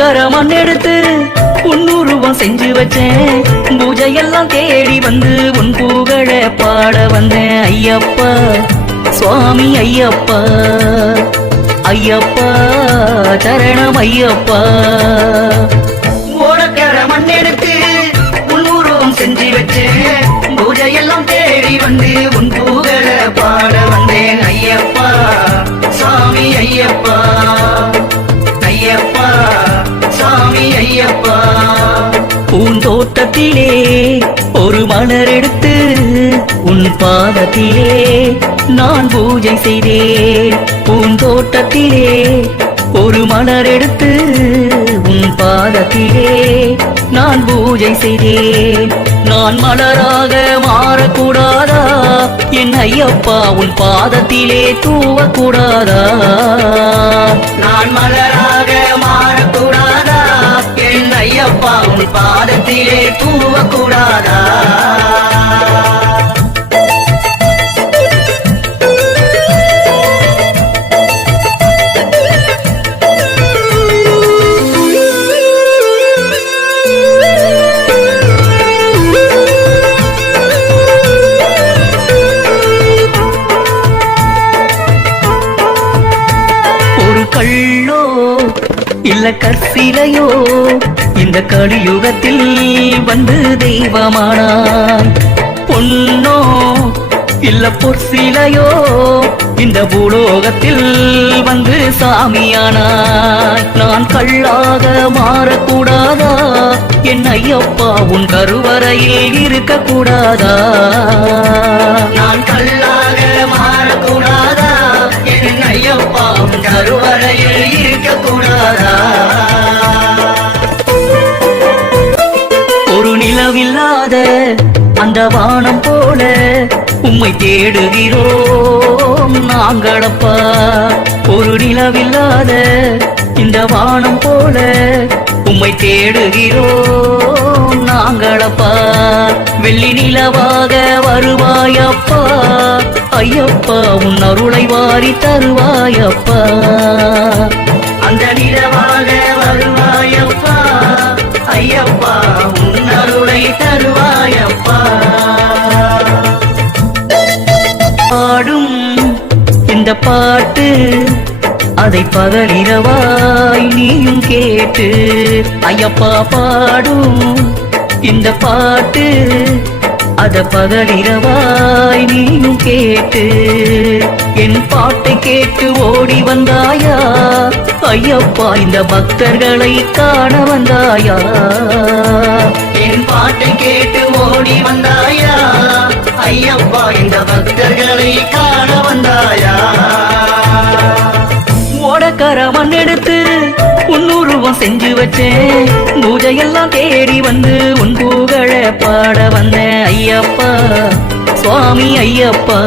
ஓடக்கர மண் எடுத்து உன்னுருவம் செஞ்சு வச்சேன். பூஜையெல்லாம் தேடி வந்து உன் புகழ பாட வந்தேன். ஐயப்பா சுவாமி ஐயப்பா, ஐயப்பா சரணம் ஐயப்பா. ஓடக்கர மண் எடுத்து உன்னுருவம் செஞ்சு வச்சேன். பூஜையெல்லாம் தேடி வந்து உன் புகழ பாட வந்தேன். ஐயப்பா சுவாமி ஐயப்பா, ஐயப்பா சுவாமி ஐயப்பா. பூந்தோட்டத்திலே ஒரு மலர் எடுத்து உன் பாதத்திலே நான் பூஜை செய்தேன். பூந்தோட்டத்திலே ஒரு மலர் எடுத்து உன் பாதத்திலே நான் பூஜை செய்தேன். நான் மலராக மாறக்கூடாதா என் ஐயப்பா, உன் பாதத்திலே தூவக்கூடாதா? நான் மலராக மாறக்கூடாதா என் ஐயப்பா, உன் பாதத்திலே தூவக்கூடாதா? கள்ளோ இல்ல கற்சிலையோ இந்த கலியுகத்தில் வந்து தெய்வமானாய். பொன்னோ இல்ல பொற்சிலையோ இந்த பூலோகத்தில் வந்து சாமியானாய். நான் கள்ளாக மாறக்கூடாதா என் ஐயப்பா, உன் கருவறையில் இருக்க கூடாதா? நான் கள்ளாக மாறக்கூடாதா என் ஐயப்பா, உன் கருவறையில் இருக்க கூடாதா? ஒரு நிலவில்லாத அந்த வானம் போல உம்மை தேடுகிறோம் நாங்களப்பா. ஒரு நிலவில்லாத இந்த வானம் போல உம்மை தேடுகிறோம் நாங்களப்பா. வெள்ளி நிலவாக வருவாயப்பா ஐயப்பா, உன் அருளை வாரி தருவாயப்பா. அந்த நிலவாக வருவாயப்பா ஐயப்பா, உன் அருளை தருவாயப்பா. பாடும் இந்த பாட்டு அதை பகலிரவாய் நீயும் கேட்டு. ஐயப்பா பாடும் இந்த பாட்டு அத பகலிரவாய் நீயும் கேட்டு. என் பாட்டை கேட்டு ஓடி வந்தாயா ஐயப்பா, இந்த பக்தர்களை காண வந்தாயா? என் பாட்டை கேட்டு ஓடி வந்தாயா ஐயப்பா, இந்த பக்தர்களை காண வந்தாயா? ஓடக்கர மண் எடுத்து உன்னுருவம் செஞ்சு வச்சேன். பூஜையெல்லாம் தேடி வந்து உன் புகழ பாட வந்தேன். ஐயப்பா சுவாமி ஐயப்பா.